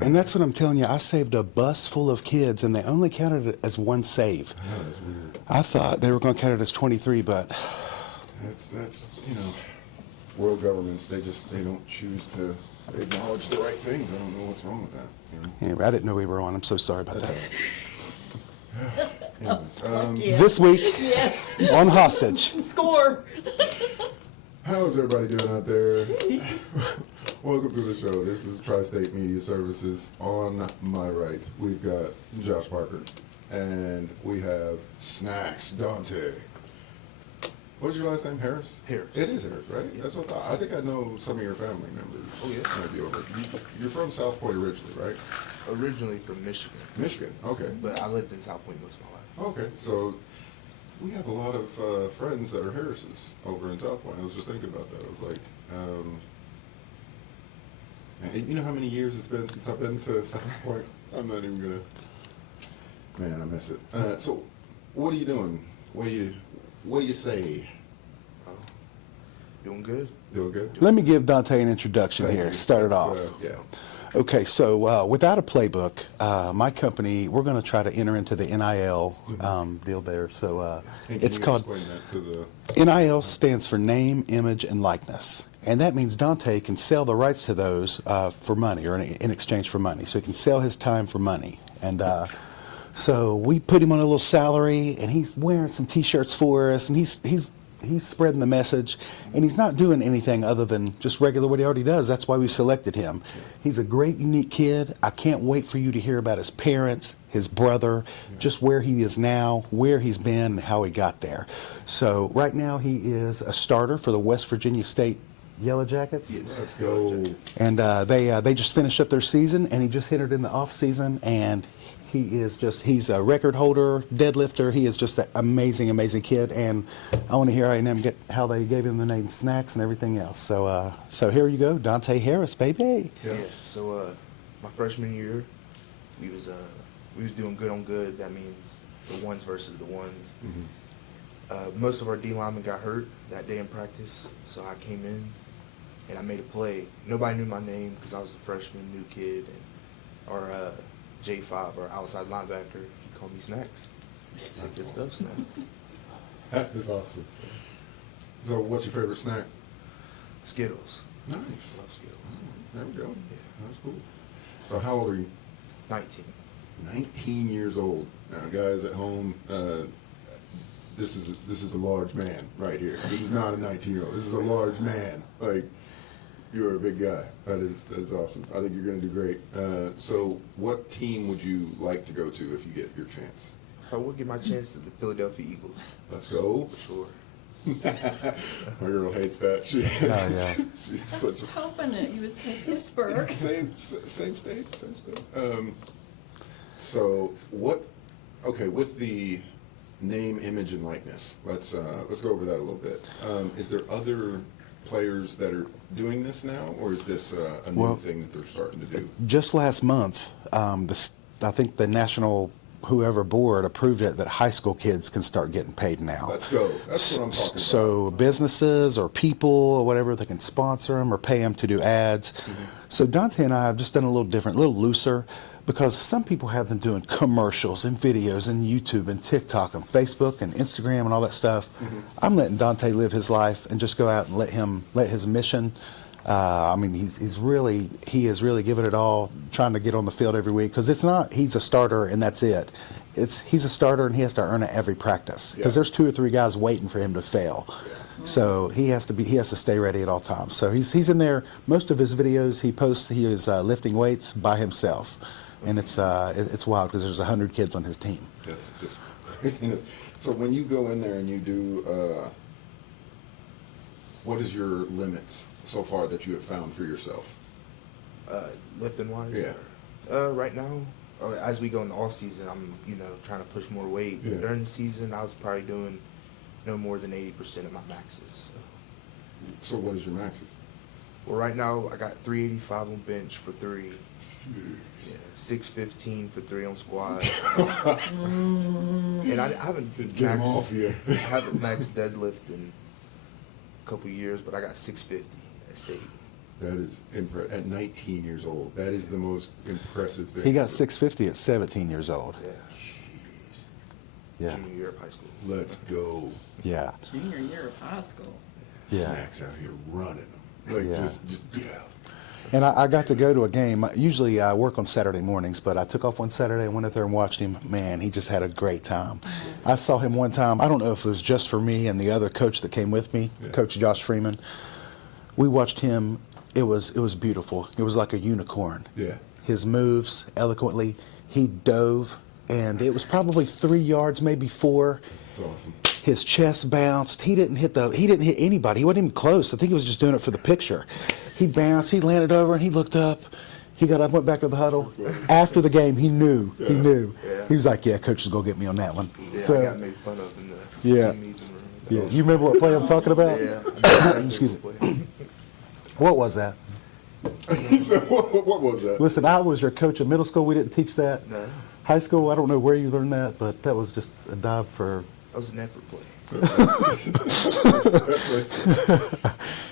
And that's what I'm telling you. I saved a bus full of kids, and they only counted it as one save. Yeah, that's weird. I thought they were going to count it as 23, but That's world governments. They don't choose to acknowledge the right things. I don't know what's wrong with that. anyway, I didn't know we were on. I'm so sorry about that. Anyways, This week Yes. on hostage. Score. how is everybody doing out there? Welcome to the show. This is Tri-State Media Services. On my right, we've got Josh Parker, and we have Snacks Dante. What's your last name? Harris? Harris. It is Harris, right? Yeah. That's what I think I know some of your family members. Oh, yeah? Might be over. You're from South Point originally, right? Originally from Michigan, Michigan. Okay. but I lived in South Point most of my life. Okay. So we have a lot of friends that are Harrises over in South Point. I was just thinking about that. I was like, you know how many years it's been since I've been to South Point? I'm not even gonna. Man, I miss it. So, what are you doing? What do you say? Oh, doing good. Doing good? Let me give Dante an introduction Thank here. you. Start it That's, off. yeah. Okay, so without a playbook, my company, we're going to try to enter into the NIL deal there. So And it's can you called explain that to the? NIL stands for name, image, and likeness. And that means Dante can sell the rights to those for money or in exchange for money. So he can sell his time for money. And so we put him on a little salary, and he's wearing some T-shirts for us, and he's spreading the message, and he's not doing anything other than just regular what he already does. That's why we selected him. He's a great, unique kid. I can't wait for you to hear about his parents, his brother, just where he is now, where he's been, and how he got there. So right now he is a starter for the West Virginia State Yellow Jackets. Let's go. And they just finished up their season, and he just entered in the off season, and he's a record holder, deadlifter. He is just an amazing, amazing kid, and I want to hear how they gave him the name Snacks and everything else. So here you go, Dante Harris, baby. Yeah. So my freshman year, we was doing good on good. That means the ones versus the ones. Mm-hmm. Most of our D linemen got hurt that day in practice, so I came in and I made a play. Nobody knew my name because I was a freshman, new kid, and our J5, our outside linebacker, he called me Snacks. Said good stuff, Snacks. That is awesome. So, what's your favorite snack? Skittles. Nice. Love Skittles. There we go. Yeah. That's cool. So, how old are you? 19. 19 years old. Now, guys at home, this is a large man right here. This is not a 19-year-old. This is a large man. Like, you're a big guy. That is awesome. I think you're going to do great. So, what team would you like to go to if you get your chance? I would get my chance to the Philadelphia Eagles. Let's go. For sure. My girl hates that. Yeah. She's such a Hoping it. You would say Pittsburgh. same state. So what? Okay, with the name, image, and likeness, let's go over that a little bit. Is there other players that are doing this now, or is this a new thing that they're starting to do? Just last month, I think the national whoever board approved it that high school kids can start getting paid now. Let's go. That's what I'm talking about. So businesses or people or whatever, they can sponsor them or pay them to do ads. Mm-hmm. So Dante and I have just done a little different, a little looser, because some people have them doing commercials and videos and YouTube and TikTok and Facebook and Instagram and all that stuff. Mm-hmm. I'm letting Dante live his life and just go out and let his mission. I mean, he is really giving it all, trying to get on the field every week, because it's not he's a starter and that's it. He's a starter and he has to earn it every practice, because there's 2 or 3 guys waiting for him to fail. Yeah. So he has to stay ready at all times. So he's in there. Most of his videos he posts, he is lifting weights by himself, and it's wild because there's 100 kids on his team. That's just craziness. So when you go in there and you do, what is your limits so far that you have found for yourself? Lifting wise? Yeah. Right now, as we go in the off season, I'm trying to push more weight. Yeah. During the season, I was probably doing no more than 80% of my maxes. So what is your maxes? Well, right now I got 385 on bench for 3. Yeah, 615 for 3 on squat. And I haven't Get 'em off here. I haven't maxed deadlift in a couple years, but I got 650 at state. That is at 19 years old. That is the most impressive thing. He got 650 at 17 years old. Yeah, Jeez. Yeah. junior year of high school. Let's go. Yeah. Junior year of high school. Yeah. Snacks out here running them. Like, Yeah. just get out. And I got to go to a game. Usually I work on Saturday mornings, but I took off one Saturday and went up there and watched him. Man, he just had a great time. I saw him one time. I don't know if it was just for me and the other coach that came with me, Yeah. Coach Josh Freeman. We watched him. It was beautiful. It was like a unicorn. Yeah. His moves eloquently. He dove, and it was probably 3 yards, maybe 4. It's awesome. His chest bounced. He didn't hit anybody. He wasn't even close. I think he was just doing it for the picture. He bounced. He landed over and he looked up. He got up, went back to the huddle. After the game, he knew. He knew. Yeah. He was like, "Yeah, coach is gonna get me on that one." Yeah, So, I got made fun of in the Yeah. team meeting room. yeah. You remember what play I'm talking about? Yeah. Excuse me. What was that? He said, what was that? Listen, I was your coach in middle school. We didn't teach that. No. High school, I don't know where you learned that, but that was just a dive for. That was an effort play. That's what I said.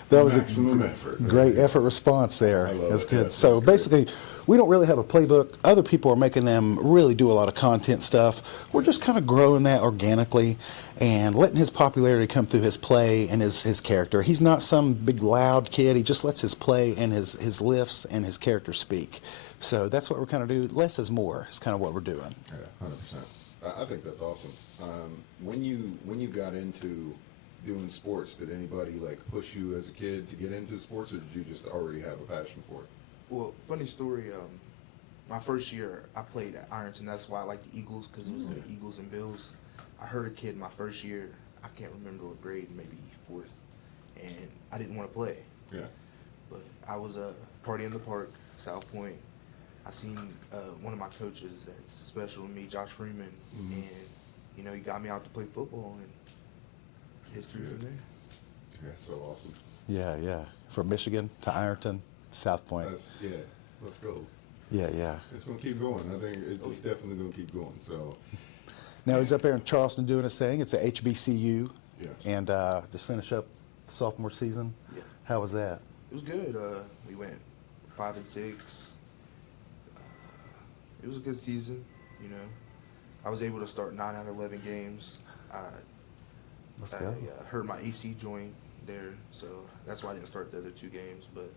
That was a Maximum effort. great effort response there. I love That's it. good. That's So great. basically, we don't really have a playbook. Other people are making them really do a lot of content stuff. We're just kind of growing that organically and letting his popularity come through his play and his character. He's not some big loud kid. He just lets his play and his lifts and his character speak. So that's what we're kind of doing. Less is more is kind of what we're doing. Yeah, 100%. I think that's awesome. When you got into doing sports, did anybody like push you as a kid to get into sports, or did you just already have a passion for it? Well, funny story. My first year, I played at Ironton. That's why I like the Eagles, because it was the Eagles and Bills. I heard a kid my first year. I can't remember what grade, maybe 4th, and I didn't want to play. Yeah. But I was party in the park, South Point. I seen one of my coaches that's special to me, Josh Freeman, and he got me out to play football, and history from there. Yeah, so awesome. Yeah, yeah. From Michigan to Ironton, South Point. Let's go. Yeah, yeah. It's gonna keep going. I think it's definitely gonna keep going. So Now he's up there in Charleston doing his thing. It's a HBCU, Yes. and just finished up the sophomore season. Yeah. How was that? It was good. We went 5-6. It was a good season. I was able to start 9 out of 11 games. Let's I go. hurt my AC joint there, so that's why I didn't start the other 2 games. But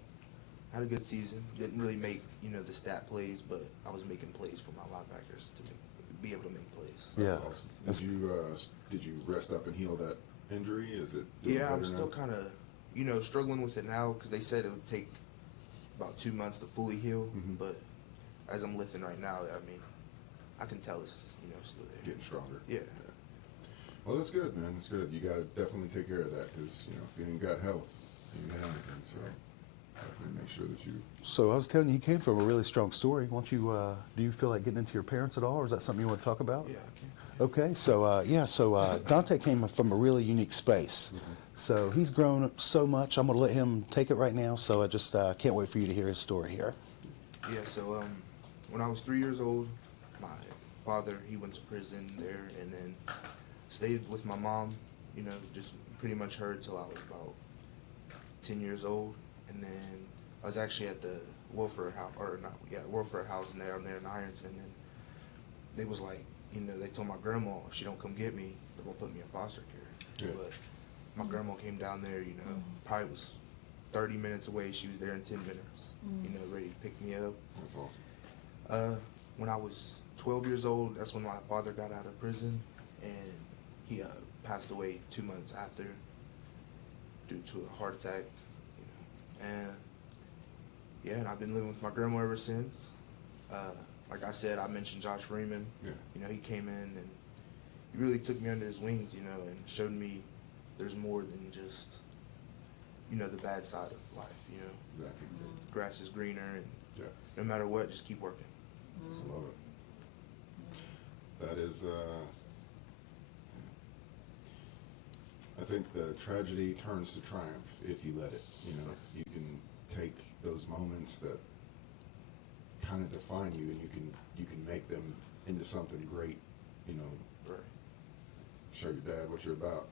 I had a good season. Didn't really make the stat plays, but I was making plays for my linebackers to be able to make plays. Yeah. that's awesome. Did you rest up and heal that injury? Is it doing Yeah, I'm better still now? kind of struggling with it now, because they said it would take about 2 months to fully heal. Mhm. But as I'm lifting right now, I mean, I can tell it's still there. Getting stronger. Yeah. Well, that's good, man. That's good. You got to definitely take care of that, because if you ain't got health, you ain't got anything. So definitely make sure that you. So I was telling you, he came from a really strong story. Won't you? Do you feel like getting into your parents at all, or is that something you want to talk about? Yeah, I can. Okay, so Dante came from a really unique space. So he's grown up so much. I'm going to let him take it right now. So I just can't wait for you to hear his story here. Yeah, so when I was 3 years old, my father, he went to prison there, and then stayed with my mom, just pretty much her till I was about 10 years old. And then I was actually at the welfare house, welfare housing down there in Ironton, and they was like, they told my grandma, if she don't come get me, they're gonna put me in foster care. Yeah. But my grandma came down there, probably was 30 minutes away. She was there in 10 minutes, ready to pick me up. That's awesome. When I was 12 years old, that's when my father got out of prison, and he passed away 2 months after due to a heart attack. And I've been living with my grandma ever since. Like I said, I mentioned Josh Freeman. Yeah. He came in and he really took me under his wings, and showed me there's more than just, the bad side of life. Exactly. Grass is greener, and Yeah. no matter what, just keep working. I love it. That is, I think the tragedy turns to triumph if you let it. You know, you can take those moments that kind of define you, and you can make them into something great. You know, Right. show your dad what you're about.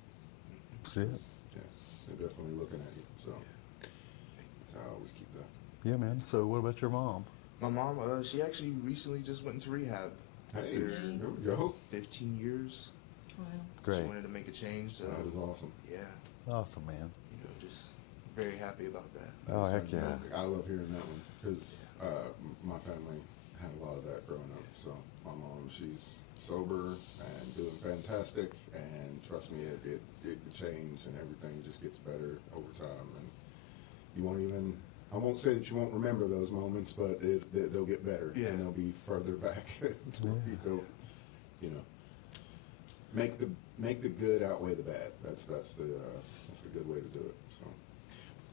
That's it. Yeah, they're definitely looking at you. So that's how I always keep that. Yeah, man. So what about your mom? My mom, she actually recently just went into rehab. Hey, After there we go. 15 years. Wow. Great. She wanted to make a change. So, That is awesome. yeah, Awesome, man. you know, just very happy about that. That Oh, is heck yeah. fantastic. I love hearing that one because my family had a lot of that growing up. So my mom, she's sober and doing fantastic, and trust me, it could change, and everything just gets better over time. And you won't even, I won't say that you won't remember those moments, but they'll get better, Yeah. and they'll be further back. To where you don't, you know, make the good outweigh the bad. That's the good way to do it. So.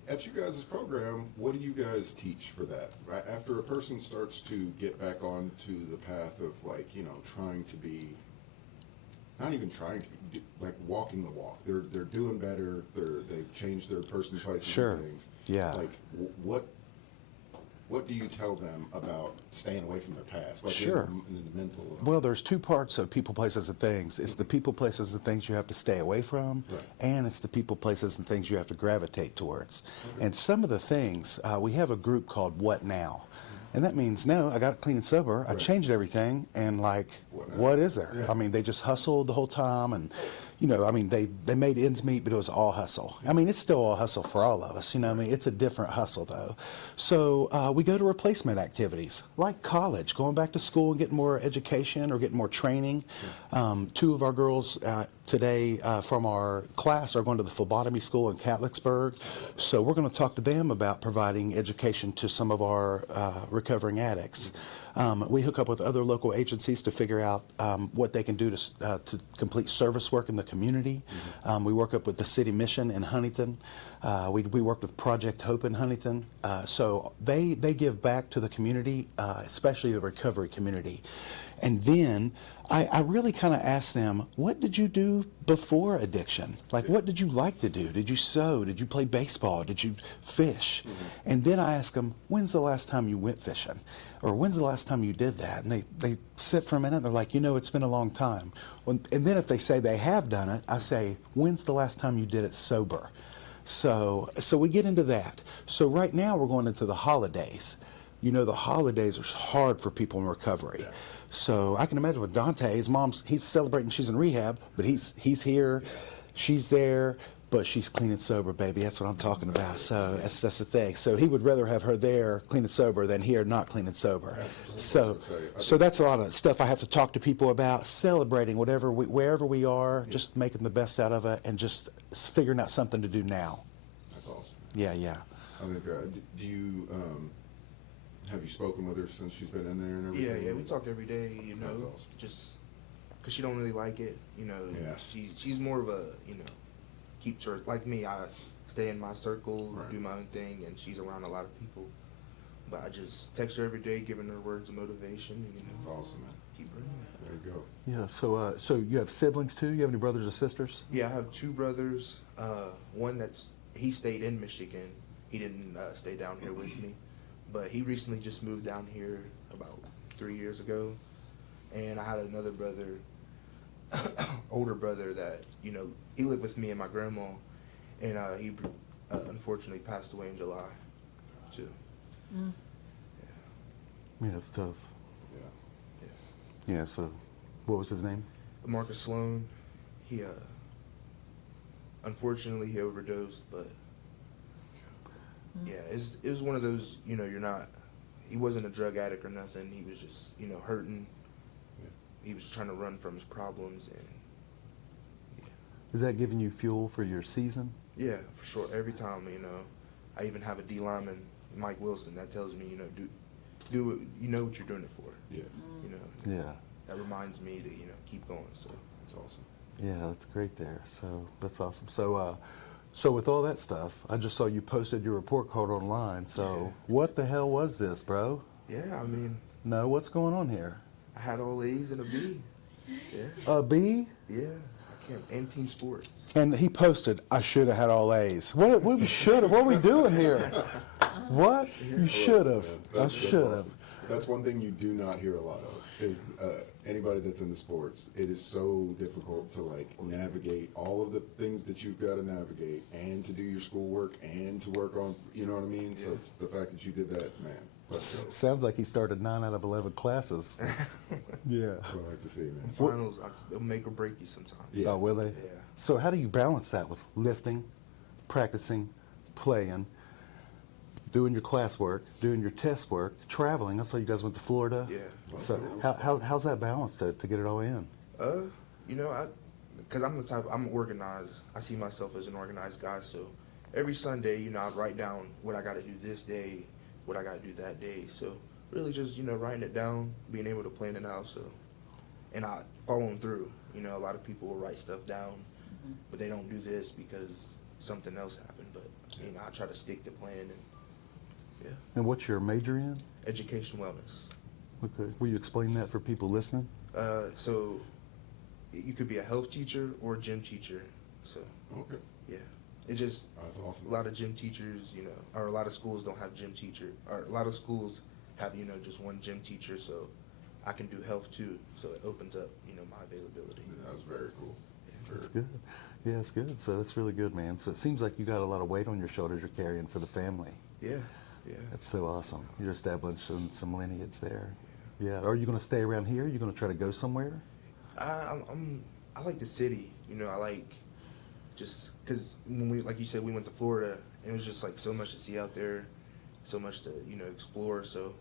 At you guys' program, what do you guys teach for that? Right after a person starts to get back onto the path of, like, you know, trying to be, not even trying to be, like, walking the walk. They're doing better. They've changed their person, places, Sure. and things. Yeah. Like, what do you tell them about staying away from their past? Like, Sure. in the mental. Well, there's two parts of people, places, and things. It's the people, places, and things you have to stay away from, Right. and it's the people, places, and things you have to gravitate towards. And some of the things, we have a group called What Now? And that means, no, I got clean and sober, I Right. changed everything, and like, What now? what is there? Yeah. I mean, they just hustled the whole time, and, you know, I mean, they made ends meet, but it was all hustle. I mean, it's still all hustle for all of us, you know what I mean? It's a different hustle, though. So we go to replacement activities, like college, going back to school and getting more education or getting more training. Two of our girls today from our class are going to the phlebotomy school in Catlettsburg. So we're going to talk to them about providing education to some of our recovering addicts. We hook up with other local agencies to figure out what they can do to complete service work in the community. We work up with the City Mission in Huntington. We work with Project Hope in Huntington. So they give back to the community, especially the recovery community. And then I really kind of ask them, what did you do before addiction? Like, what did you like to do? Did you sew? Did you play baseball? Did you fish? And then I ask them, when's the last time you went fishing? Or when's the last time you did that? And they sit for a minute and they're like, you know, it's been a long time. And then if they say they have done it, I say, when's the last time you did it sober? So we get into that. So right now we're going into the holidays. You know, the holidays are hard for people in recovery. Yeah. So I can imagine with Dante, his mom's, he's celebrating she's in rehab, but he's here, she's there, but she's clean and sober, baby. That's what I'm talking about. So that's the thing. So he would rather have her there clean and sober than here not clean and sober. So that's a lot of stuff I have to talk to people about, celebrating wherever we are, just making the best out of it and just figuring out something to do now. That's awesome. Yeah. I think. Do you have you spoken with her since she's been in there and everything? Yeah, we talk every day, you know, That's awesome. just because she don't really like it, you know. Yeah. She's more of a, you know, keeps her, like me, I stay in my circle, Right. do my own thing, and she's around a lot of people. But I just text her every day, giving her words of motivation, you That's know. awesome, man. Keep her in it. There you go. Yeah. So you have siblings too? You have any brothers or sisters? Yeah, I have two brothers. One he stayed in Michigan. He didn't stay down here with me. But he recently just moved down here about 3 years ago. And I had another brother, older brother that, you know, he lived with me and my grandma. And he unfortunately passed away in July, too. Mm. Yeah, that's tough. Yeah. Yeah. Yeah. So, what was his name? Marcus Sloan, he unfortunately he overdosed, but yeah, it was one of those, you know, he wasn't a drug addict or nothing. He was just, you know, hurting. Yeah. He was trying to run from his problems, and Is that giving you fuel for your season? yeah, for sure. Every time, you know, I even have a D lineman, Mike Wilson, that tells me, you know, do it. You know what you're doing it for. Yeah. You know. Yeah. That reminds me to, you know, keep going. So. That's awesome. Yeah, that's great there. So that's awesome. So with all that stuff, I just saw you posted your report card online. So Yeah. what the hell was this, bro? Yeah, I mean, No, what's going on here? I had all A's and a B. Yeah. A B? Yeah. I can't. And team sports. And he posted, I should have had all A's. What we should have? What are we doing here? What? You should have. Man, I that's should have. awesome. That's one thing you do not hear a lot of is anybody that's in the sports. It is so difficult to like navigate all of the things that you've got to navigate and to do your schoolwork and to work on, you know what I mean? So the fact that you did that, man, let's go. Sounds like he started 9 out of 11 classes. Yeah. That's what I like to see, man. Finals, they'll make or break you sometimes. Yeah. Oh, will they? Yeah. So how do you balance that with lifting, practicing, playing, doing your classwork, doing your test work, traveling? I saw you guys went to Florida. Yeah. So how's that balance to get it all in? You know, because I'm organized. I see myself as an organized guy. So every Sunday, you know, I write down what I got to do this day, what I got to do that day. So really just, you know, writing it down, being able to plan it out. So, and I following through. You know, a lot of people will write stuff down, but they don't do this because something else happened. But, you know, I try to stick to plan and, yeah. And what's your major in? Education wellness. Okay. Will you explain that for people listening? So you could be a health teacher or a gym teacher. So Okay. yeah, it just That's awesome. a lot of gym teachers, you know, or a lot of schools don't have gym teacher, or a lot of schools have, you know, just one gym teacher. So I can do health too. So it opens up, you know, my availability. Yeah, that's very cool. Very That's good. Yeah, it's good. So that's really good, man. So it seems like you got a lot of weight on your shoulders you're carrying for the family. Yeah, yeah. That's so awesome. You're establishing some lineage there. Yeah. Are you going to stay around here? Are you going to try to go somewhere? I like the city. You know, I like just because when we, like you said, we went to Florida, and it was just like so much to see out there, so much to, you know, explore. So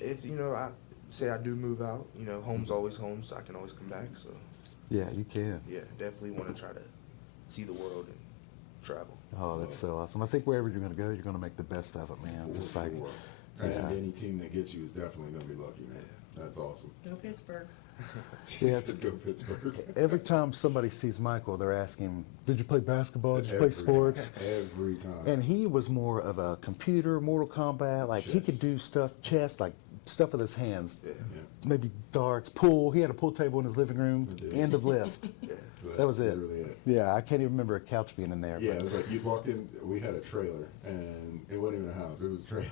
if, you know, I say I do move out, you know, home's always home, so I can always come back. So Yeah, you can. yeah, definitely want to try to see the world and travel. Oh, that's so awesome. I think wherever you're going to go, you're going to make the best of it, man. Just like, sure. yeah. And any team that gets you is definitely going to be lucky, man. That's awesome. Go Pittsburgh. Yeah, Just go Pittsburgh. every time somebody sees Michael, they're asking, did you play basketball? Did you play Every- sports? Every time. And he was more of a computer, Mortal Kombat. Like he Chess. could do stuff, chess, like stuff with his hands. Yeah. Yeah. Maybe darts, pool. He had a pool table in his living room. did. End of list. Yeah. That was it. Literally it. Yeah, I can't even remember a couch being in there. Yeah, but- it was like you'd walk in. We had a trailer, and it wasn't even a house; it was a trailer.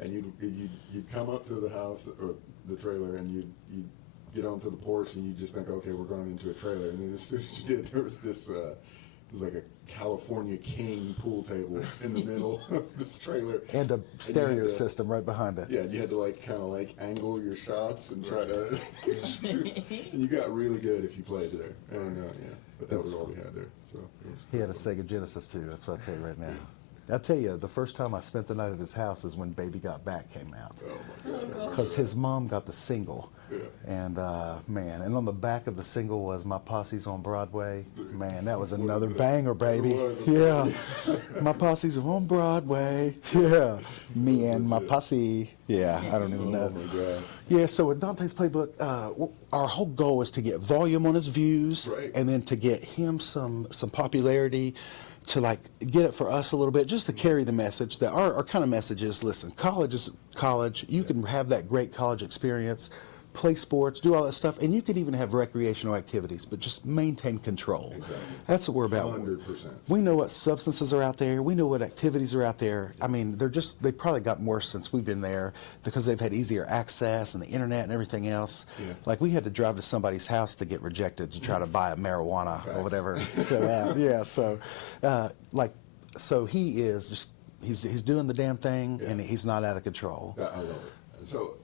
And you'd come up to the house or the trailer, and you'd get onto the porch, and you just think, okay, we're going into a trailer. And then as soon as you did, there was this. It was like a California King pool table in the middle of this trailer, And a you stereo had to- system right behind it. Yeah, you had to like kind of like angle your shots and try to shoot. And you got really good if you played there. And yeah, but that was all we had there. So it was He had a pretty Sega Genesis too. That's what I tell you right now. I'll tell you, the first time I spent the night at his house is when Baby Got Back came out. cool. Oh my God! Because his mom got the single. Yeah. And man, and on the back of the single was My Posse's on Broadway. Man, that was another banger, baby. It was. Yeah. My Posse's on Broadway. Yeah. Me and my posse. Yeah, I don't even Oh know. my God! Yeah, so with Dante's Playbook, our whole goal is to get volume on his views, Right. and then to get him some popularity, to like get it for us a little bit, just to carry the message that our kind of message is, listen, college is college. You can have that great college experience, play sports, do all that stuff, and you can even have recreational activities, but just maintain control. Exactly. That's what we're about. 100%. We know what substances are out there. We know what activities are out there. I mean, they've probably gotten worse since we've been there because they've had easier access and the internet and everything else. Yeah. Like we had to drive to somebody's house to get rejected to try to buy a marijuana or Facts. whatever. So yeah, so he is just he's doing the damn thing and Yeah. he's not out of control. I love it. So,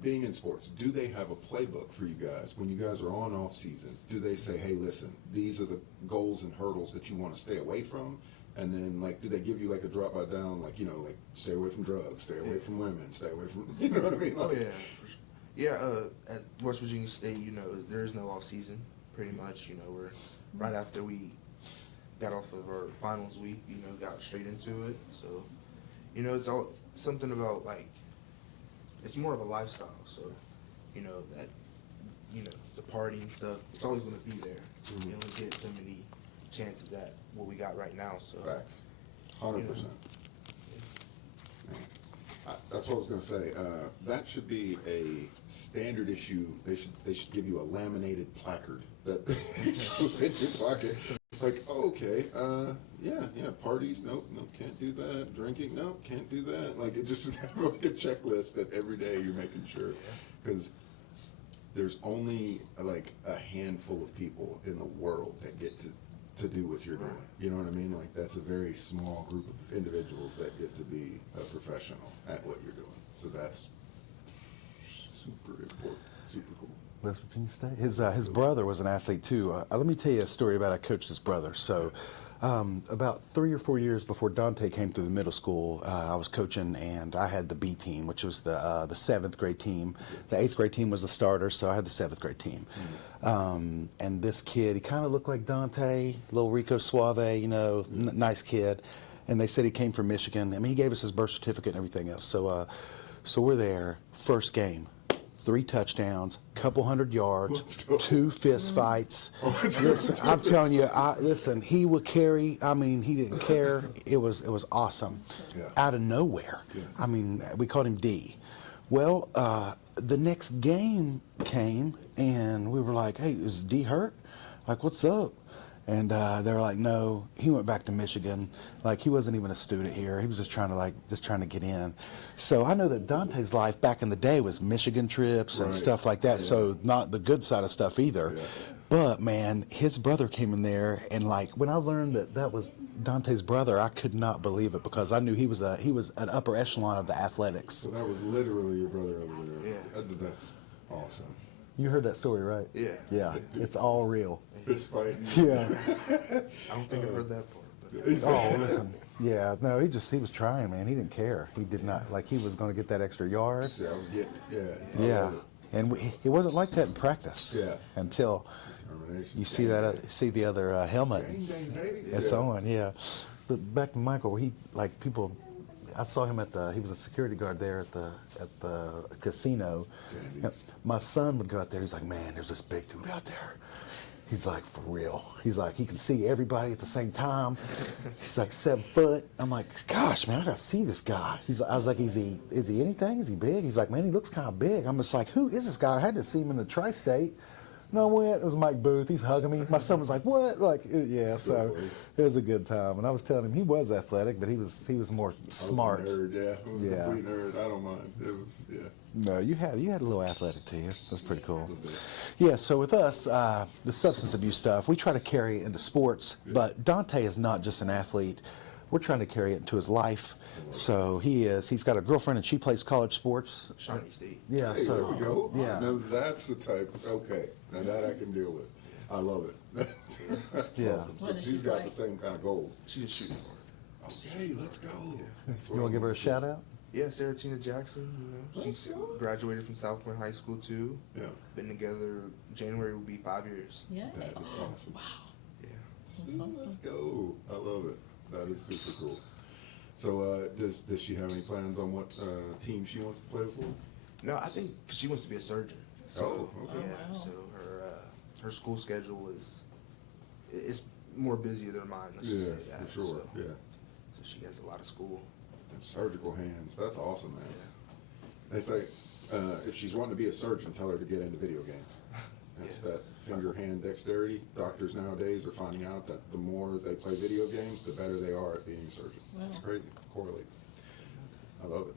being in sports, do they have a playbook for you guys when you guys are on off season? Do they say, "Hey, listen, these are the goals and hurdles that you want to stay away from"? And then, like, do they give you like a drop by down, like, you know, like stay away from drugs, stay away from women, stay away from, you know what I mean? Oh Like, yeah, for sure. Yeah. At West Virginia State, you know, there is no off season. Pretty much, you know, we're right after we got off of our finals week, you know, got straight into it. So, you know, it's all something about like it's more of a lifestyle. So, you know that, you know, the party and stuff. It's always going to be there. Mhm. You don't get so many chances at what we got right now. So, Facts, 100%. That's what I was gonna say. That should be a standard issue. They should give you a laminated placard that goes in your pocket. Like, oh, okay, yeah, parties, nope, can't do that. Drinking, nope, can't do that. Like, it just should have like a checklist that every day you're making sure, because there's only like a handful of people in the world that get to do what you're doing. You know what I mean? Like, that's a very small group of individuals that get to be a professional at what you're doing. So that's super important, super cool. West Virginia State. His brother was an athlete too. Let me tell you a story about I coached his brother. So, about 3 or 4 years before Dante came through the middle school, I was coaching, and I had the B team, which was the 7th grade team. The 8th grade team was the starter, so I had the 7th grade team. And this kid, he kind of looked like Dante, little Rico Suave, you know, nice kid. And they said he came from Michigan. I mean, he gave us his birth certificate and everything else. So we're there, first game. 3 touchdowns, couple 100 yards, Let's go. 2 fist fights. Listen, I'm telling you, listen, he would carry. I mean, he didn't care. It was awesome. Yeah. Out of nowhere. Yeah. I mean, we called him D. Well, the next game came, and we were like, "Hey, is D hurt? Like, what's up?" And they were like, "No, he went back to Michigan. Like, he wasn't even a student here. He was just trying to get in." So I know that Dante's life back in the day was Michigan trips and Right. stuff like that. Yeah. So not the good side of stuff either. Yeah. But man, his brother came in there, and like when I learned that was Dante's brother, I could not believe it, because I knew he was an upper echelon of the athletics. So that was literally your brother over there. Yeah. That's awesome. You heard that story, right? Yeah. Yeah, it's all real. Fist fighting. Yeah. I don't think I heard that part. But Oh, listen. Yeah, no, he was trying, man. He didn't care. He did not, like, he was going to get that extra yard. Yeah, I was getting, I Yeah. love it. And it wasn't like that in practice. Yeah. Until Determination. you see see the other helmet. Gang, gang, baby. It's on, yeah. But back to Michael, I saw him he was a security guard there at the casino. Sandy's. My son would go out there. He's like, "Man, there's this big dude out there." He's like, "For real." He's like, he can see everybody at the same time. He's like 7 foot. I'm like, "Gosh, man, I gotta see this guy." I was like, "Is he anything? Is he big?" He's like, "Man, he looks kind of big." I'm just like, "Who is this guy?" I had to see him in the tri-state. And I went, it was Mike Booth. He's hugging me. My son was like, "What?" Like, yeah. So funny. it was a good time. And I was telling him he was athletic, but he was more smart. I was a nerd, yeah. I was a Yeah. complete nerd. I don't mind. It was, yeah. No, you had a little athletic to you. That's pretty cool. little bit. Yeah. So with us, the substance abuse stuff, we try to carry it into sports. But Dante is not just an athlete. We're trying to carry it into his life. So he's got a girlfriend, and she plays college sports. Shawnee State. Yeah. Hey, So there we go. yeah. Now that's the type, okay. Now that I can deal with. I love it. That's Yeah. awesome. So What does she's she got play? the same kind of goals. She's a shooting guard. Okay, let's go. That's what You want to I give her a wanna shout out? Yeah, Sarah Tina Jackson. You know, she's Let's go. graduated from South Point High School too. do. Yeah, Been together. January will be 5 years. Yeah. that is awesome. Yeah. See, let's go. I love it. That is super cool. So, does she have any plans on what team she wants to play for? No, I think 'cause she wants to be a surgeon. So Oh, okay. yeah. Oh, wow. So her school schedule is more busy than mine. Let's just Yeah, say that. for sure. So, Yeah, so she has a lot of school. them surgical hands. That's awesome, man. Yeah. They say if she's wanting to be a surgeon, tell her to get into video games. That's Yeah. that finger-hand dexterity. Doctors nowadays are finding out that the more they play video games, the better they are at being a surgeon. It's Wow. crazy. Correlates. I love it.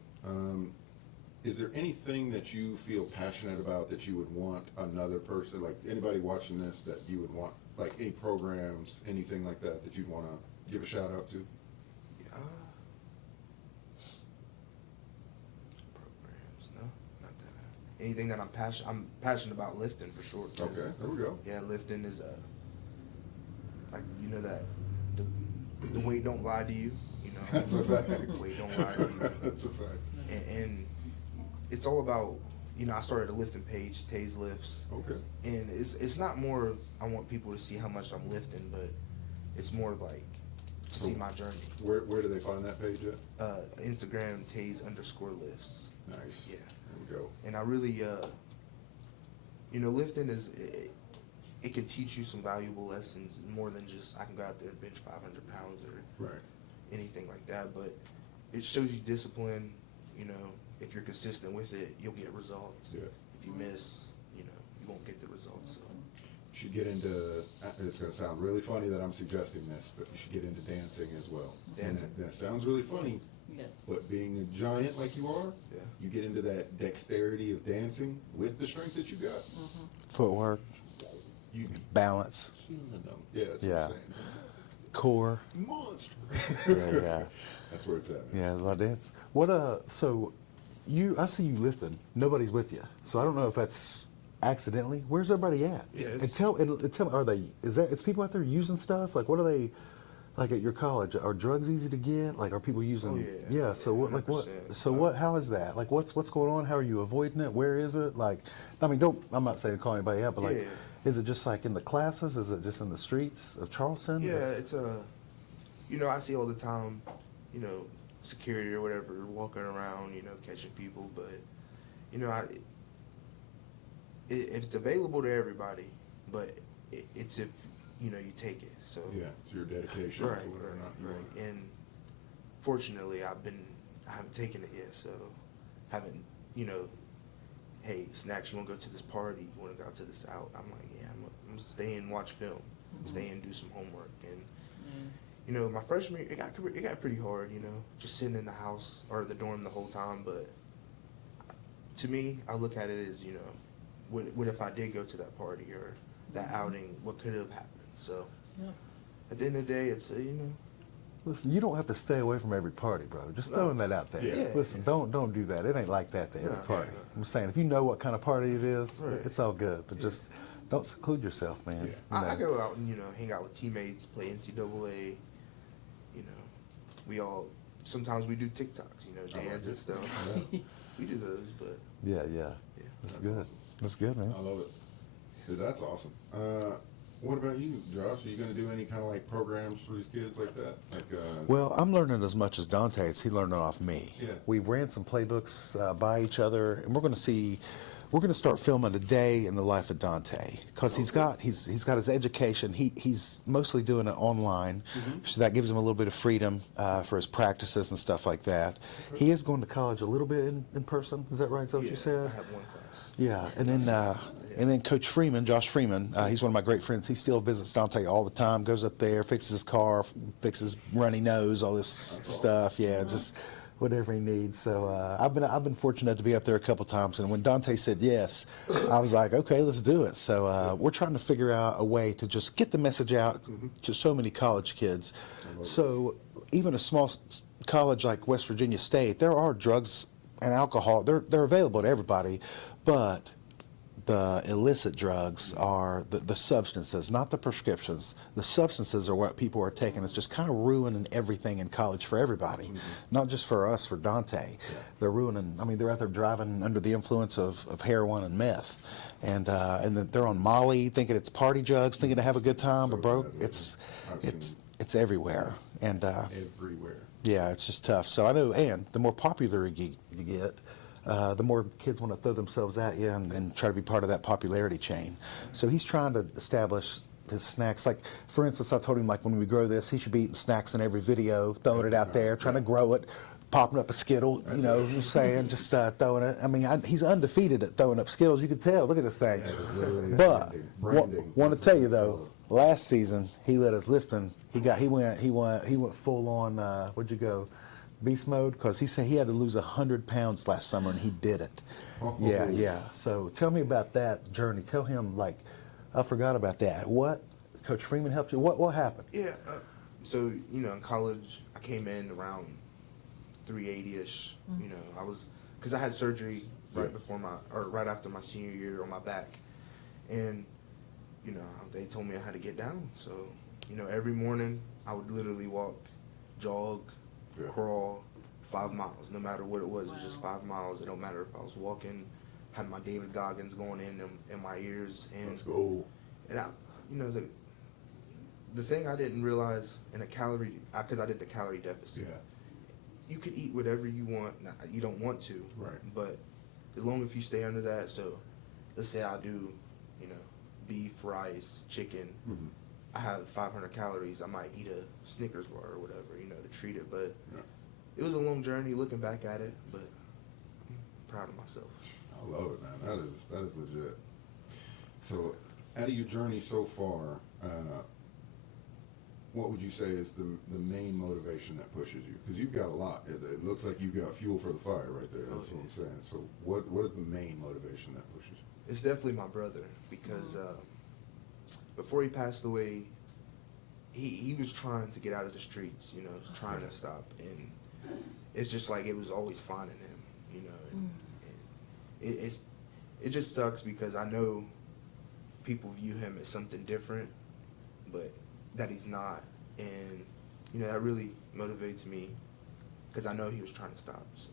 Is there anything that you feel passionate about that you would want another person, like anybody watching this, that you would want, like any programs, anything like that, that you'd want to give a shout out to? Yeah. Programs, no, not that. Anything that I'm passionate about lifting for sure. 'Cause, Okay, there we go. Yeah, lifting is like you know that the weight don't lie to you. You know. That's a fact. The weight don't lie to you. That's a fact. And it's all about, you know, I started a lifting page, Taze Lifts, Okay. and it's not more of I want people to see how much I'm lifting, but it's more like to see my journey. Where do they find that page at? Instagram Taze_lifts. Nice. Yeah. There we go. And I really, you know, lifting it can teach you some valuable lessons more than just I can go out there and bench 500 pounds or Right. anything like that, but it shows you discipline, you know, if you're consistent with it, you'll get results. Yeah. If you miss, you won't get the results. So. You should get into, it's going to sound really funny that I'm suggesting this, but you should get into dancing as well. Dancing? And that sounds really funny, Yes. but being a giant like you are, Yeah. you get into that dexterity of dancing with the strength that you got, Footwork, you be balance, killing them. Yeah, that's Yeah. what I'm saying. core. Monster. Yeah. That's where it's at, man. Yeah, a lot of dance. So I see you lifting. Nobody's with you. So I don't know if that's accidentally. Where's everybody at? Yeah, and it's- tell me, is people out there using stuff? Like, what are they, like at your college? Are drugs easy to get? Like, are people using? Oh, yeah. Yeah. So what? Like what? 100%. So what? How is that? Like, what's going on? How are you avoiding it? Where is it? Like, I mean, I'm not saying to call anybody out, but like, Yeah. is it just like in the classes? Is it just in the streets of Charleston? Yeah, it's I see all the time, security or whatever walking around, catching people, but, it's available to everybody, but it's if, you take it. So Yeah, it's your dedication right, to whether or not you right. want it. And fortunately, I haven't taken it yet, so haven't, hey, Snacks, you want to go to this party? You want to go out to this out? I'm like, yeah, I'm gonna stay and watch film, stay and do some homework. And, my freshman year, it got pretty hard, just sitting in the house or the dorm the whole time. But to me, I look at it as, what if I did go to that party or that outing? What could have happened? So Yeah. at the end of the day, it's, Listen, you don't have to stay away from every party, bro. Just No. throwing that out there. Yeah. Listen, don't do that. It ain't like that to every No. party. Yeah. I'm saying, if you know what kind of party it is, Right. it's all good. But just don't seclude yourself, man. Yeah. You I know. go out and, hang out with teammates, play NCAA, sometimes we do TikToks, I like dance it. and stuff. Yeah. We do those, but Yeah. yeah. That's That's good. awesome. That's good, man. I love it. Dude, that's awesome. What about you, Josh? Are you going to do any kind of like programs for these kids like that? Well, I'm learning as much as Dante is. He learning off me. Yeah. We've ran some playbooks by each other, and we're going to start filming a day in the life of Dante because he's got his education. He's mostly doing it online, so that gives him a little bit of freedom for his practices and stuff like that. He is going to college a little bit in person. Is that right? Is that what you said? I have one class. Yeah, and then Coach Freeman, Josh Freeman, he's one of my great friends. He still visits Dante all the time. Goes up there, fixes his car, fixes runny nose, all this stuff. Yeah, just whatever he needs. So I've been fortunate to be up there a couple times. And when Dante said yes, I was like, okay, let's do it. So we're trying to figure out a way to just get the message out to so many college kids. So even a small college like West Virginia State, there are drugs and alcohol. They're available to everybody, but the illicit drugs are the substances, not the prescriptions. The substances are what people are taking. It's just kind of ruining everything in college for everybody, not just for us, for Dante. They're ruining, they're out there driving under the influence of heroin and meth. And they're on Molly, thinking it's party drugs, thinking to have a good time, but bro, it's everywhere. And everywhere. yeah, it's just tough. So I know, and the more popular you get, the more kids want to throw themselves at you and try to be part of that popularity chain. So he's trying to establish his snacks. Like, for instance, I told him, like, when we grow this, he should be eating snacks in every video, throwing it out there, trying to grow it, popping up a Skittle, That's you know, it. saying, just throwing it. He's undefeated at throwing up Skittles. You can tell. Look at this thing. That is literally But branding. want to tell you though, last season he led us lifting. He went full on. Where'd you go? Beast mode, because he said he had to lose 100 pounds last summer and he did it. Oh. Yeah. So tell me about that journey. Tell him, like, I forgot about that. What Coach Freeman helped you? What happened? Yeah. So in college, I came in around 380ish. I was because I had surgery right right after my senior year on my back, and they told me I had to get down. So every morning I would literally walk, jog, crawl 5 miles, no matter what it was. It was just 5 miles. It don't matter if I was walking, had my David Goggins going in my ears, and Let's go. and I, the thing I didn't realize in a calorie, because I did the calorie deficit. Yeah. You could eat whatever you want. Now, you don't want to, Right. but as long as you stay under that. So let's say I do, beef, rice, chicken. Mhm. I have 500 calories. I might eat a Snickers bar or whatever, to treat it. But Yeah. it was a long journey looking back at it. But I'm proud of myself. I love it, man. That is legit. So, out of your journey so far, what would you say is the main motivation that pushes you? Because you've got a lot. It looks like you've got fuel for the fire right there. That's what I'm saying. So, what is the main motivation that pushes you? It's definitely my brother because before he passed away, he was trying to get out of the streets, you know, trying to stop, and it's just like it was always finding him, you know. And it just sucks because I know people view him as something different, but that he's not, and you know that really motivates me because I know he was trying to stop. So,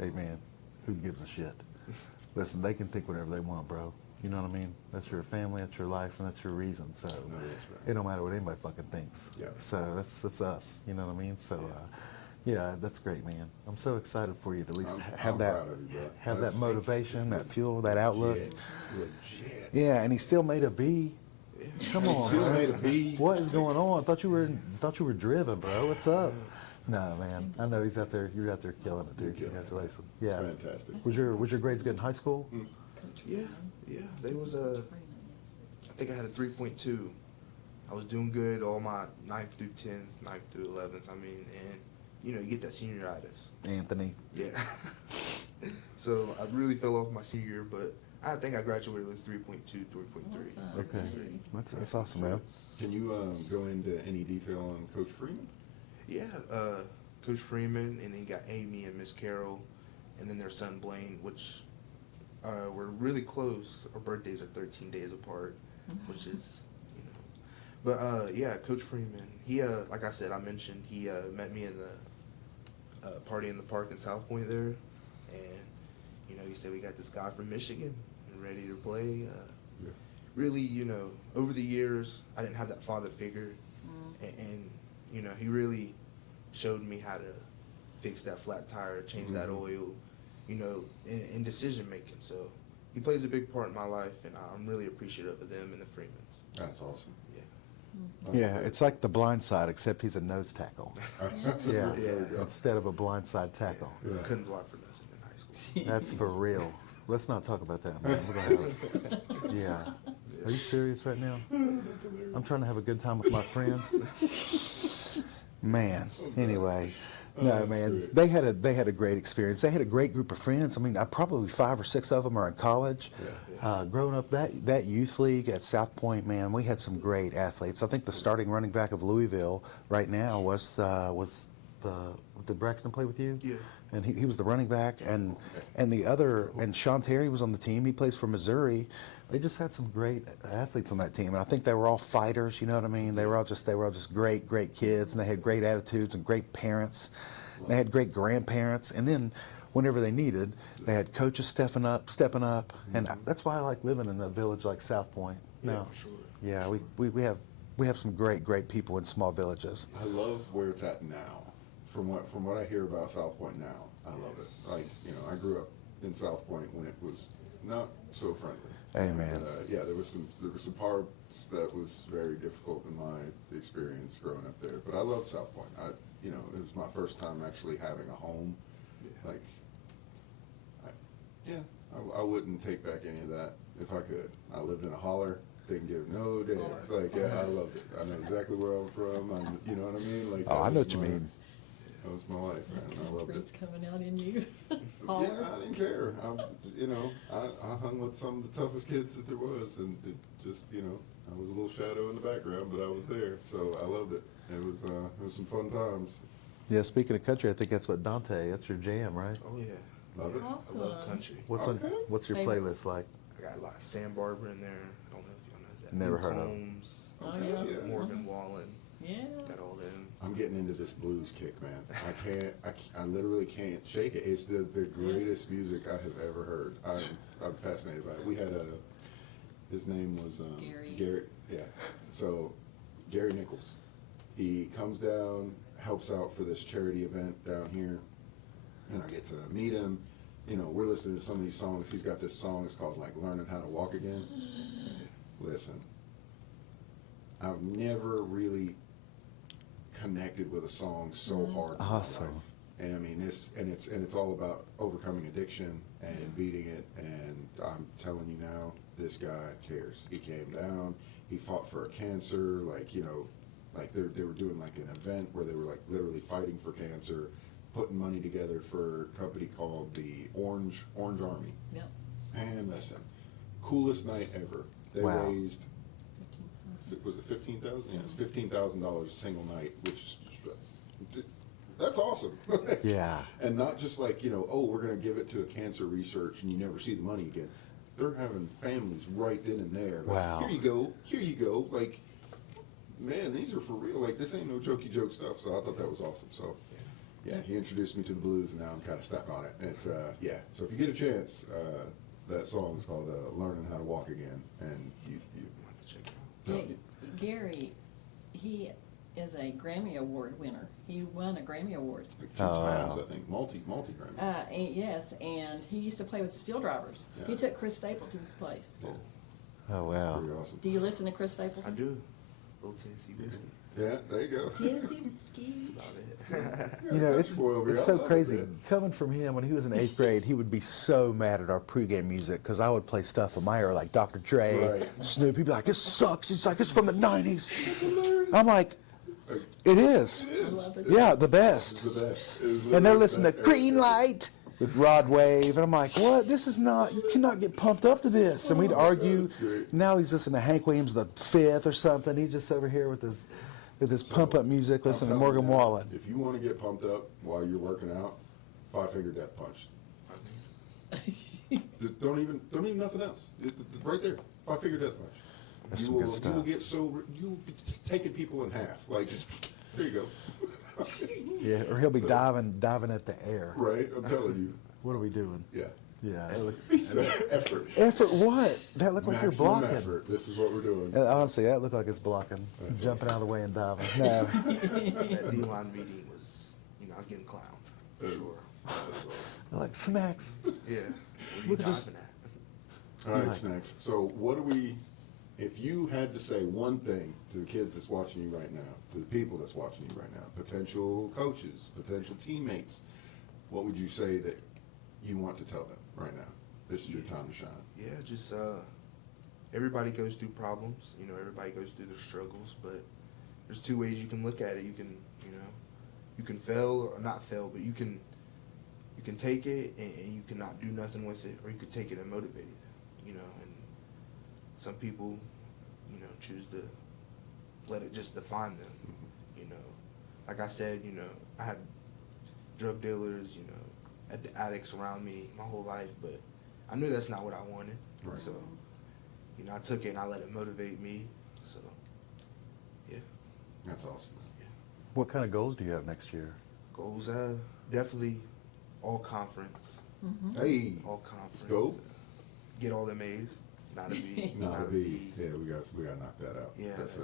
Hey man, who gives a shit? Listen, they can think whatever they want, bro. You know what I mean? That's your family, that's your life, and that's your reason. So No, that's right. it don't matter what anybody fucking thinks. Yeah. So that's us. You know what I mean? So yeah, that's great, man. I'm so excited for you to at least have I'm that proud of you, bro. have that That's- motivation, that it's fuel, that outlook. Legit. Yeah, and he still made a B. Come on, Still man. made a B. What is going on? I thought you were driven, bro. What's up? No, man. I know he's out there. You're out there killing it, dude. You're killing it. Congratulations. It's Yeah. fantastic. Was your grades good in high school? yeah, they was I think I had a 3.2. I was doing good all my 9th through 10th, 9th through 11th. I mean, and you know, you get that senioritis. Anthony. Yeah. So I really fell off my senior year, but I think I graduated with 3.2, 3.3. Awesome. Okay. That's awesome, man. Can you go into any detail on Coach Freeman? Yeah, Coach Freeman, and then you got Amy and Miss Carroll, and then their son Blaine, which we're really close. Our birthdays are 13 days apart, which is, you know. But yeah, Coach Freeman, he like I said, I mentioned he met me in the party in the park in South Point there, and you know, he said we got this guy from Michigan and ready to play. Yeah. Really, you know, over the years, I didn't have that father figure, and you know, he really showed me how to fix that flat tire, change that oil, you know, in decision making. So he plays a big part in my life, and I'm really appreciative of them and the Freemans. That's awesome. Yeah. Yeah, it's like the blind side, except he's a nose tackle. Yeah, Yeah. instead of a blind side tackle. Yeah. Couldn't block for nothing in high school. That's for real. Let's not talk about that, man. We're gonna have, yeah. Are you serious right now? I'm trying to have a good time with my friend. Man. Anyway. Oh, No, that's man. great. They had a great experience. They had a great group of friends. I mean, probably 5 or 6 of them are in college. Growing up, that youth league at South Point, man, we had some great athletes. I think the starting running back of Louisville right now was did Braxton play with you? Yeah. And he was the running back, and the other, and Sean Terry was on the team. He plays for Missouri. They just had some great athletes on that team, and I think they were all fighters. You know what I mean? They were all just great kids, and they had great attitudes and great parents. They had great grandparents, and then whenever they needed, they had coaches stepping up, and that's why I like living in a village like South Point. Yeah, for sure. Yeah, we have some great people in small villages. I love where it's at now. From what I hear about South Point now, I love it. Like, you know, I grew up in South Point when it was not so friendly. Amen. And, yeah, there were some parts that was very difficult in my experience growing up there. But I love South Point. You know, it was my first time actually having a home. Yeah. Like, I wouldn't take back any of that if I could. I lived in a holler. Didn't give no damns. Like, yeah, I loved it. I know exactly where I'm from. You know what I mean? Like, Oh, that I know was what you my- mean. That was my life, man. I loved it. Country's coming out in you. Yeah, Holler. I didn't care. I hung with some of the toughest kids that there was, and it just, you know, I was a little shadow in the background, but I was there, so I loved it. It was some fun times. Yeah, speaking of country, I think that's what Dante. That's your jam, right? Oh yeah. Love it. Awesome. I love country. Okay. What's your Favorite? playlist like? I got a lot of Sam Barber in there. I don't know if y'all know that. Never Luke heard of him. Combs, Oh, Okay, yeah. yeah. Morgan Wallen. Yeah. Got all them. I'm getting into this blues kick, man. I literally can't shake it. It's the greatest music I have ever heard. I'm fascinated by it. We had his name was Gary. Gary, yeah. So Gary Nichols. He comes down, helps out for this charity event down here, and I get to meet him. You know, we're listening to some of these songs. He's got this song. It's called like "Learning How to Walk Again." Listen, I've never really connected with a song so hard in my Awesome. life. And I mean, it's all about overcoming addiction and beating it. And I'm telling you now, this guy cares. He came down. He fought for a cancer. Like, you know, like they were doing like an event where they were like literally fighting for cancer, putting money together for a company called the Orange Army. Yep. And listen, coolest night ever. They Wow. raised, was it 15,000? Yeah, it's $15,000 a single night, which is that's awesome. Yeah. And not just like, you know, oh, we're going to give it to a cancer research and you never see the money again. They're having families right then and there. Like, Wow. Here you go. Like, man, these are for real. Like, this ain't no jokey joke stuff. So I thought that was awesome. So, yeah, he introduced me to the blues, and now I'm kind of stuck on it. And it's, yeah. So if you get a chance, that song is called "Learning How to Walk Again," and you have to check it out. Gary, he is a Grammy Award winner. He won a Grammy Award. like 2 Oh, times, wow. I think, multi Grammy. Yes, and he used to play with Steel Drivers. He Yeah. took Chris Stapleton's place. Yeah, Oh, wow. pretty awesome. Do you listen to Chris I Stapleton? do. Little Tennessee whiskey. Yeah, there you go. Tennessee whiskey. That's about it. You know, Got it's your boy over here. I so love it, crazy. man. Coming from him, when he was in 8th grade, he would be so mad at our pregame music because I would play stuff in my era like Dr. Dre, Right. Snoop. He'd be like, "This sucks." He's like, "It's from the 90s." I'm like, "It is. It is. love it. Yeah, the It's best." the best. It is And they're literally listening to the best Green ever. Light with Rod Wave, and I'm like, "What? This is not. You cannot get pumped up to this." And we'd argue. that's great. Now he's listening to Hank Williams the Fifth or something. He's just over here with his pump up music, I'm listening to telling Morgan you now, Wallen. If you want to get pumped up while you're working out, 5-finger death punch. Don't even nothing else. Right there, 5-finger death punch. That's You some will, good you stuff. will get you'll be taking people in half. Like just there you go. Yeah, or he'll be So- diving at the air. Right, I'm telling you. What are we doing? Yeah. Yeah. that look- He said effort. Effort what? That looked like you're Maximum blocking. effort. This is what we're doing. Honestly, that looked like it's blocking. That's Jumping awesome. out of the way and diving. No. That D-line meeting was, I was getting clowned, for sure. I like snacks. Yeah. What are you Look at this- diving at? All right, Right. Snacks. So what do we, if you had to say one thing to the kids that's watching you right now, to the people that's watching you right now, potential coaches, potential teammates, what would you say that you want to tell them right now? This is your time to shine. Yeah, just everybody goes through problems. Everybody goes through their struggles, but there's 2 ways you can look at it. You can, you can fail or not fail, but you can take it and you cannot do nothing with it, or you could take it and motivate it. And some people, choose to let it just define them. Like I said, I had drug dealers, addicts around me my whole life, but I knew that's not what I wanted. Right. So, I took it and I let it motivate me. So, yeah. That's awesome, man. What kind of goals do you have next year? Goals, definitely all conference. Hey, All conference. go. Get all them A's. Not a B. not a B. Yeah, we got to knock that out. Yeah. That's,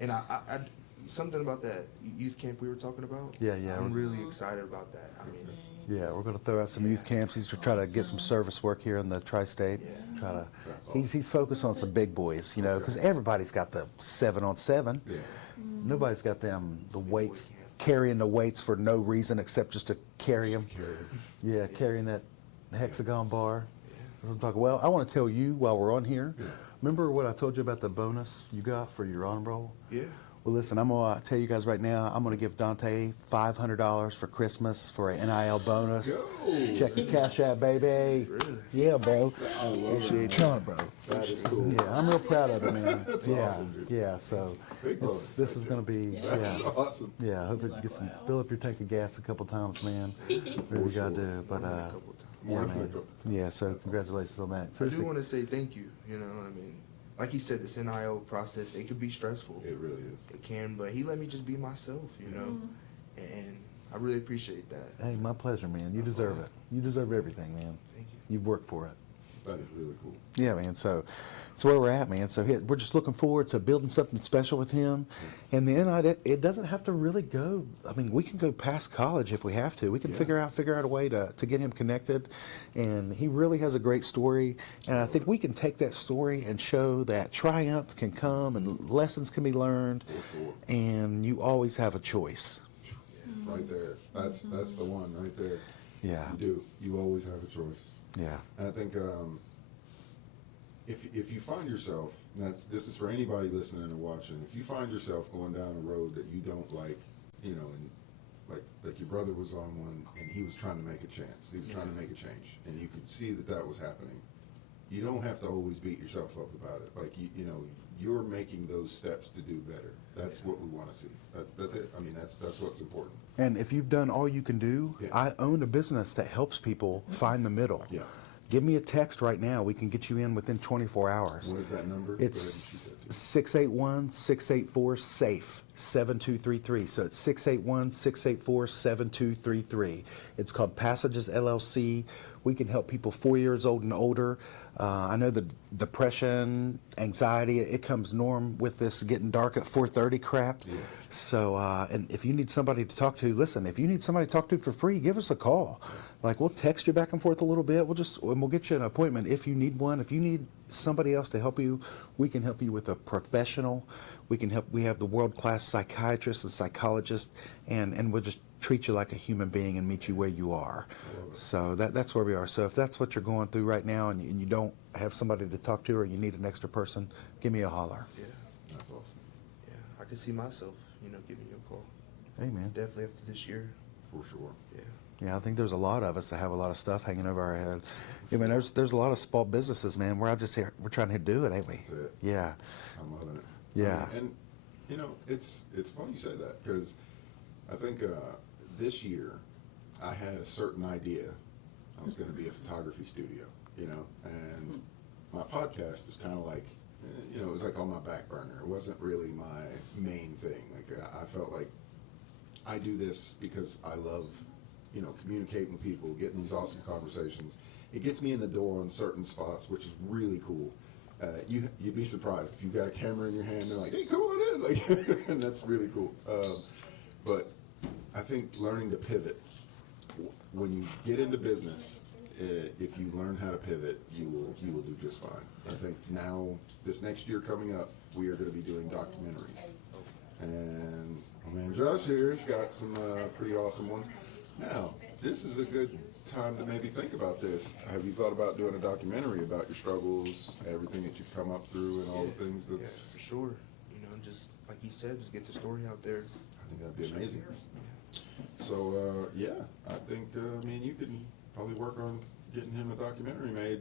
And I something about that youth camp we were talking about. Yeah, yeah. I'm really excited about that. I mean, Yeah, we're going to throw out some youth camps. He's to try to get some service work here in the tri-state. Yeah. Try to. That's awesome. He's focused on some big boys, because everybody's got the 7-on-7. yeah. Nobody's got them the weights, camp. carrying the weights for no reason except just to carry them. Carry it. Yeah, carrying that hexagon bar. I'm talking. Well, I want to tell you while we're on here. Yeah. Remember what I told you about the bonus you got for your honor roll? yeah. Well, listen, I'm going to tell you guys right now, I'm going to give Dante $500 for Christmas for an NIL bonus. Go. Check your cash out, baby. Really? Yeah, bro. I love Appreciate that. you, bro. That is cool. Yeah, I'm real proud of it, man. That's yeah, awesome, dude. yeah. So Big bonus this right is there. going to be That's yeah. awesome. Yeah, I hope it gets some. Wow. Fill up your tank of gas a couple times, man. Whatever you gotta do. But More than a couple times. More yeah, than a man. couple times. Yeah. So That's congratulations on that. I do Seriously. want to say thank you. Like you said, this NIL process, it could be stressful. It really is. It can, but he let me just be myself, and I really appreciate that. Hey, my pleasure, man. You deserve it. You deserve everything, man. Thank you. You've worked for it. That is really cool. Yeah, man. So it's where we're at, man. So we're just looking forward to building something special with him. And the NIL, it doesn't have to really go. I mean, we can go past college if we have to. We can Yeah. figure out a way to get him connected. And he really has a great story. And I think we can take that story and show that triumph can come and lessons can be learned. For sure. And you always have a choice. right there. That's the one right there. Yeah. You do. You always have a choice. Yeah. And I think if you find yourself, and this is for anybody listening and watching, if you find yourself going down a road that you don't like, you know, and like your brother was on one, and he was trying to make a chance. He was trying to make a change, and you could see that was happening. You don't have to always beat yourself up about it. Like you know, you're making those steps to do better. That's what we want to see. That's it. I mean, that's what's important. And if you've done all you can do, Yeah. I own a business that helps people find the middle. Yeah. Give me a text right now. We can get you in within 24 hours. What is that number? It's 681-684-SAFE 7233. So it's 681-684-7233. It's called Passages LLC. We can help people 4 years old and older. I know the depression, anxiety, it comes norm with this getting dark at 4:30 crap. Yeah. So, and if you need somebody to talk to, listen, if you need somebody to talk to for free, give us a call. Like, we'll text you back and forth a little bit. We'll get you an appointment if you need one. If you need somebody else to help you, we can help you with a professional. We have the world-class psychiatrists and psychologists, and we'll just treat you like a human being and meet you where you are. So that's where we are. So if that's what you're going through right now and you don't have somebody to talk to or you need an extra person, give me a holler. Yeah, That's awesome. yeah. I can see myself, giving you a call. Hey, man. Definitely after this year. For sure. Yeah. Yeah, I think there's a lot of us that have a lot of stuff hanging over our head. I mean, there's a lot of small businesses, man. We're trying to do it, ain't we? That's it. Yeah. I'm loving it. Yeah. And it's funny you say that, because I think this year I had a certain idea. I was going to be a photography studio, and my podcast was kind of like, it was like on my back burner. It wasn't really my main thing. Like I felt like I do this because I love, communicating with people, getting these awesome conversations. It gets me in the door on certain spots, which is really cool. You'd be surprised if you've got a camera in your hand. They're like, "Hey, come on in!" Like, and that's really cool. But I think learning to pivot, when you get into business, if you learn how to pivot, you will do just fine. I think now, this next year coming up, we are going to be doing documentaries, and my man Josh here has got some pretty awesome ones. Now, this is a good time to maybe think about this. Have you thought about doing a documentary about your struggles, everything that you've come up through, and all the things Yeah, that's? for sure. Just like he said, just get the story out there. I think that'd be amazing. So I think me and you can probably work on getting him a documentary made.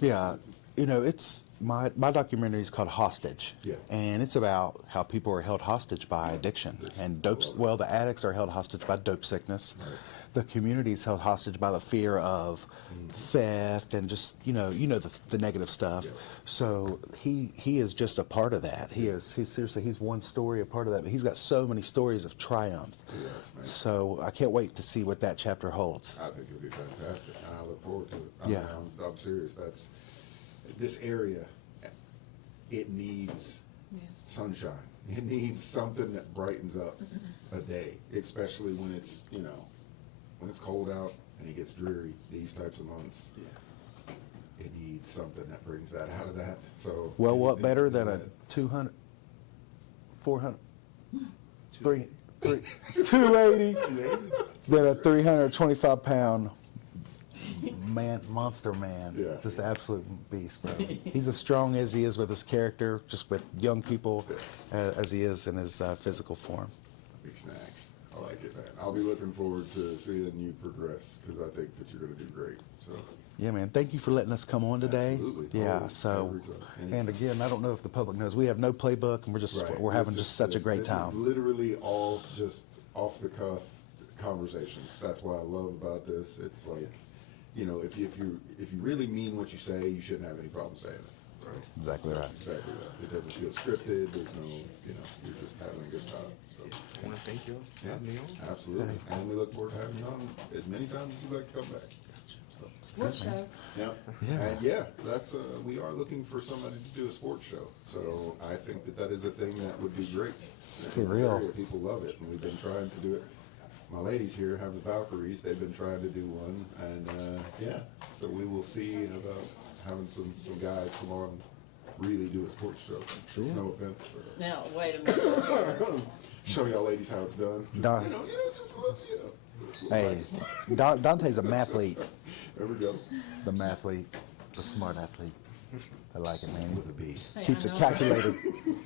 Yeah. It's my documentary is called Hostage. Yeah. And it's about how people are held hostage by addiction and dope. Well, the addicts are held hostage by dope sickness. Right. The community is held hostage by the fear of theft and just the negative stuff. Yeah. So he is just a part of that. He's seriously, he's one story a part of that. But he's got so many stories of triumph. Yes, man. So I can't wait to see what that chapter holds. I think it'll be fantastic, and I look forward to it. Yeah. I'm serious. This area. It needs sunshine. It needs something that brightens up a day, especially when it's when it's cold out and it gets dreary. These types of months. Yeah. It needs something that brings that out of that. So. Well, what anything better to do than a that. 200, 400, 280 than a 325-pound monster man. Yeah. Just an absolute beast, bro. He's as strong as he is with his character, just with young people, as he is in his physical form. Big snacks. I like it, man. I'll be looking forward to seeing you progress, because I think that you're going to do great. So. Yeah, man. Thank you for letting us come on today. Absolutely. Yeah. Always, So, every time. and again, I don't know if the public knows, we have no playbook, and Right. we're having It's just such a great this time. is literally all just off the cuff conversations. That's what I love about this. It's like, if you really mean what you say, you shouldn't have any problem saying it. So Exactly that's right. Exactly that. It doesn't feel scripted. There's no, you're just having a good time. So. I want to thank you for having me on. Absolutely. And we look forward to having you on as many times as you'd like to come back. Sports show. Yeah. Yeah. And that's we are looking for somebody to do a sports show. So I think that is a thing that would be great. For In this real. area, people love it, and we've been trying to do it. My ladies here have the Valkyries. They've been trying to do one, and so we will see about having some guys come on, really do a sports show. Sure. No offense. Now, wait a minute. Show y'all ladies how it's done. Just, Don- just a little, Hey, Dante's a mathlete. There we go. The mathlete, the smart athlete. I like it, man. With a B. Hey, Keeps I it know- calculated.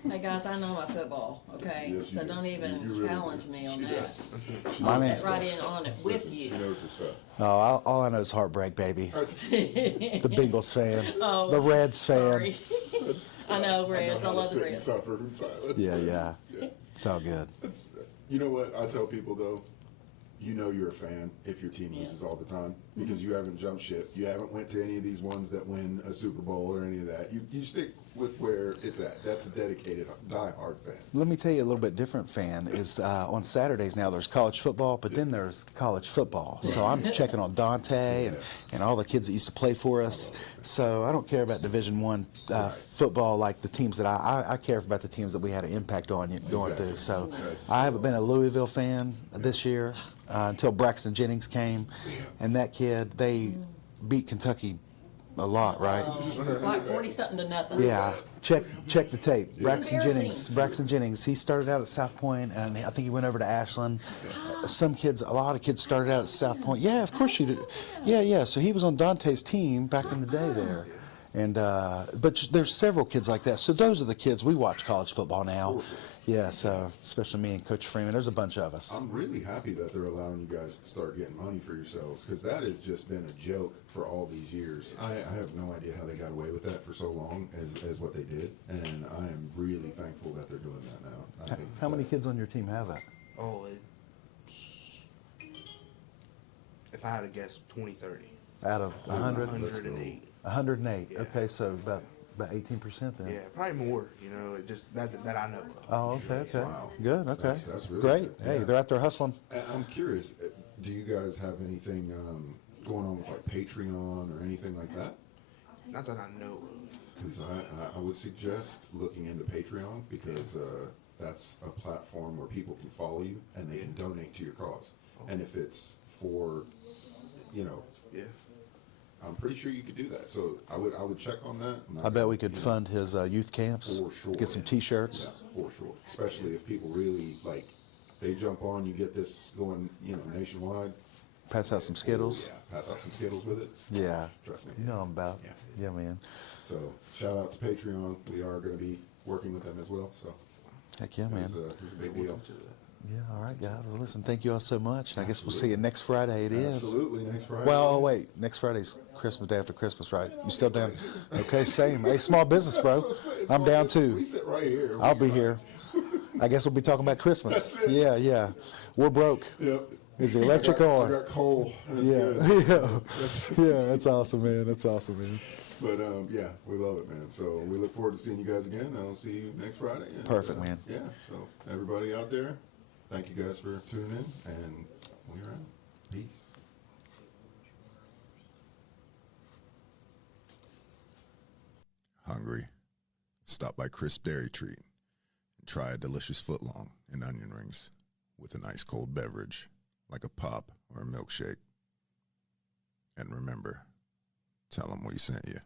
Hey, guys, I know my football, okay? Yes, you So do. don't even You really challenge do. me on She that. does. She My I'll knows man- sit her right stuff. in on it with Listen, you. She knows her stuff. No, all I know is heartbreak, baby. That's- The Bengals fan, Oh, the Reds fan. Sorry. I know Reds. I how to love sit the and Reds. suffer from silence. Yeah, That's- yeah. It's all good. That's, you know what I tell people though, you know you're a fan if your team Yeah. loses all the time because you haven't jumped ship. You haven't went to any of these ones that win a Super Bowl or any of that. You stick with where it's at. That's a dedicated, die-hard fan. Let me tell you a little bit different fan is on Saturdays now there's college football, but then there's college football. So I'm checking on Dante and all the kids that used to play for us. So I don't care about Division One football like the teams that I care about the teams that we had an impact on going Exactly. through. So That's I haven't been a Louisville fan this year until Braxton Jennings came, and that kid they beat Kentucky a lot, right? Like 40-something to nothing. Yeah, check the tape. Braxton Embarrassing. Jennings. He started out at South Point, and I think he went over to Ashland. A lot of kids started out at South Point. Yeah, of course you did. Yeah. So he was on Dante's team back in the day there, and but there's several kids like that. So those are the kids we watch college football now. Yeah, so especially me and Coach Freeman. There's a bunch of us. I'm really happy that they're allowing you guys to start getting money for yourselves because that has just been a joke for all these years. I have no idea how they got away with that for so long as what they did, and I am really thankful that they're doing that now. I think How many that- kids on your team have it? Oh, if I had to guess, 20, 30. Out of 100? 108. 108. Yeah. Okay, so about 18% then. Yeah, probably more. You know, it just that I know of. Oh, okay. Wow. Good, okay. That's really Great. good. Hey, Yeah. they're out there hustling. I'm curious, do you guys have anything going on with like Patreon or anything like that? Not that I know of. Because I would suggest looking into Patreon because that's a platform where people can follow you and they can donate to your cause. And if it's for, Yeah. I'm pretty sure you could do that. So I would check on that. I bet we could fund his youth camps, For sure. get some T-shirts. Yeah, for sure. Especially if people really like, they jump on, you get this going, nationwide. Pass out some Skittles. Yeah, pass out some Skittles with it. Yeah. Trust me. You know what I'm about. Yeah. Yeah, man. So shout out to Patreon. We are going to be working with them as well. So Heck yeah, man. it's a big deal. Yeah, all right, guys. Well, listen, thank you all so much. And I guess we'll see you next Friday. It is. Absolutely, next Friday. Well, oh, wait. Next Friday's Christmas, day after Christmas, right? You still down? Okay, same. Hey, small business, bro. That's what I'm saying. I'm down We too. sit right here. I'll be here. I guess we'll be talking about Christmas. That's it. Yeah. We're broke. Yep. Is the electric I on? got coal. And it's Yeah, good. yeah. That's awesome, man. That's awesome, man. But yeah, we love it, man. So we look forward to seeing you guys again. I'll see you next Friday. And, Perfect, man. Yeah. So everybody out there, thank you guys for tuning in, and we're out. Peace. Hungry? Stop by Crisp Dairy Treat and try a delicious footlong and onion rings with an ice cold beverage like a pop or a milkshake. And remember, tell them we sent you.